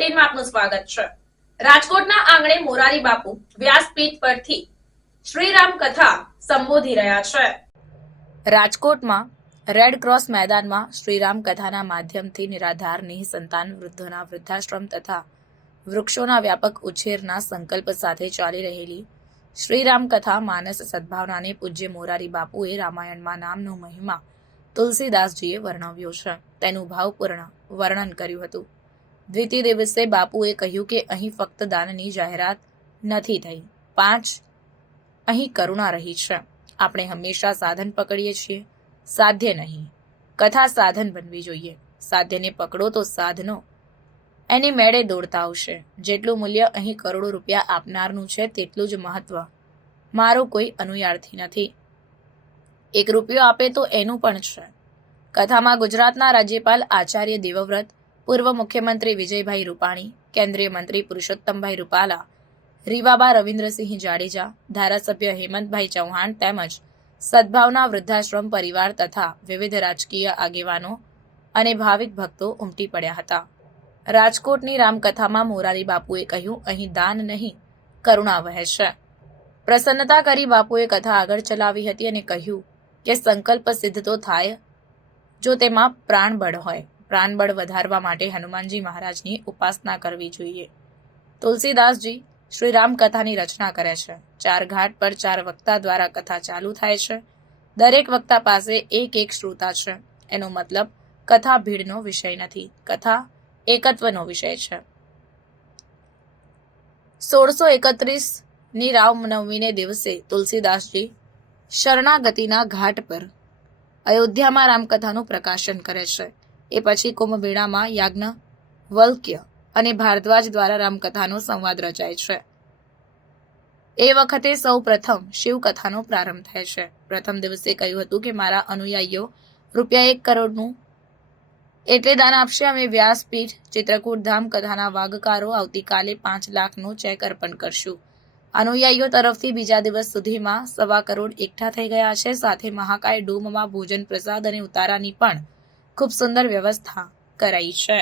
બુલેટિનમાં આપનું સ્વાગત છે. રાજકોટના આંગણે મોરારી બાપુ વ્યાસપીઠ પરથી શ્રીરામ કથા સંબોધી રહ્યા છે. રાજકોટમાં રેડ ક્રોસ મેદાનમાં શ્રીરામ કથાના માધ્યમથી નિરાધાર, નિઃસંતાન વૃદ્ધોના વૃદ્ધાશ્રમ તથા વૃક્ષોના વ્યાપક ઉછેરના સંકલ્પ સાથે ચાલી રહેલી શ્રીરામ કથા માનસ સદભાવનાને પૂજ્ય મોરારી બાપુએ રામાયણમાં નામનો મહિમા તુલસીદાસજીએ વર્ણવ્યો છે. તેનું ભાવપૂર્ણ વર્ણન કર્યું હતું. દ્વિતીય દિવસે બાપુએ કહ્યું કે અહીં ફક્ત દાનની જાહેરાત નથી થઈ. પાંચ, અહીં કરુણા રહી છે. આપણે હંમેશા સાધન પકડીએ છીએ. સાધ્ય નહીં. કથા સાધન બનવી જોઈએ. સાધ્યને પકડો તો સાધનો. એની મેળે દોડતા આવશે. જેટલું મૂલ્ય અહીં કરોડો રૂપિયા આપનારનું છે, તેટલું જ મહત્વ. મારો કોઈ અનુયાર્થી નથી. એક રૂપિયો આપે તો એનું પણ છે. કથામાં ગુજરાતના રાજ્યપાલ આચાર્ય દેવવ્રત પૂર્વ મુખ્યમંત્રી વિજયભાઈ રૂપાણી, કેન્દ્રીય મંત્રી પુરુષોત્તમભાઈ રૂપાલા, રીવાબા રવિન્દ્રસિંહ જાડેજા, ધારાસભ્ય હેમંતભાઈ ચૌહાણ તેમજ સદભાવના વૃદ્ધાશ્રમ પરિવાર તથા વિવિધ રાજકીય આગેવાનો અને ભાવિક ભક્તો ઉમટી પડ્યા હતા. રાજકોટની રામકથામાં મોરારી બાપુએ કહ્યું, અહીં દાન નહીં, કરુણા વહે છે. પ્રસન્નતા કરી બાપુએ કથા આગળ ચલાવી હતી અને કહ્યું કે સંકલ્પ સિદ્ધ તો થાય, જો તેમાં પ્રાણબળ હોય. પ્રાણબળ વધારવા માટે હનુમાનજી મહારાજની ઉપાસના કરવી જોઈએ. તુલસીદાસજી શ્રી રામ કથાની રચના કરે છે. ચાર ઘાટ પર ચાર વક્તા દ્વારા કથા ચાલુ થાય છે. દરેક વક્તા પાસે એક એક શ્રોતા છે. એનો મતલબ કથા ભીડનો વિષય નથી. કથા એકત્વનો વિષય છે. સોળસો એકત્રીસની રામનવમીને દિવસે તુલસીદાસજી શરણાગતિના ઘાટ પર અયોધ્યામાં રામકથાનું પ્રકાશન કરે છે. એ પછી કુંભમેળામાં યાજ્ઞ, વલ્ક્ય અને ભારદ્વાજ દ્વારા રામકથાનો સંવાદ રચાય છે. એ વખતે સૌ પ્રથમ શિવકથાનો પ્રારંભ થાય છે. પ્રથમ દિવસે કહ્યું હતું કે, મારા અનુયાયીઓ, રૂપિયા એક કરોડનું એટલે દાન આપશે. અમે વ્યાસપીઠ, ચિત્રકૂટ ધામ કથાના વાગકારો આવતીકાલે પાંચ લાખનો ચેક અર્પણ કરશું. અનુયાયીઓ તરફથી બીજા દિવસ સુધીમાં સવા કરોડ એકઠા થઈ ગયા છે. સાથે મહાકાય ડોમમાં ભોજન પ્રસાદ અને ઉતારાની પણ ખૂબ સુંદર વ્યવસ્થા કરાઈ છે.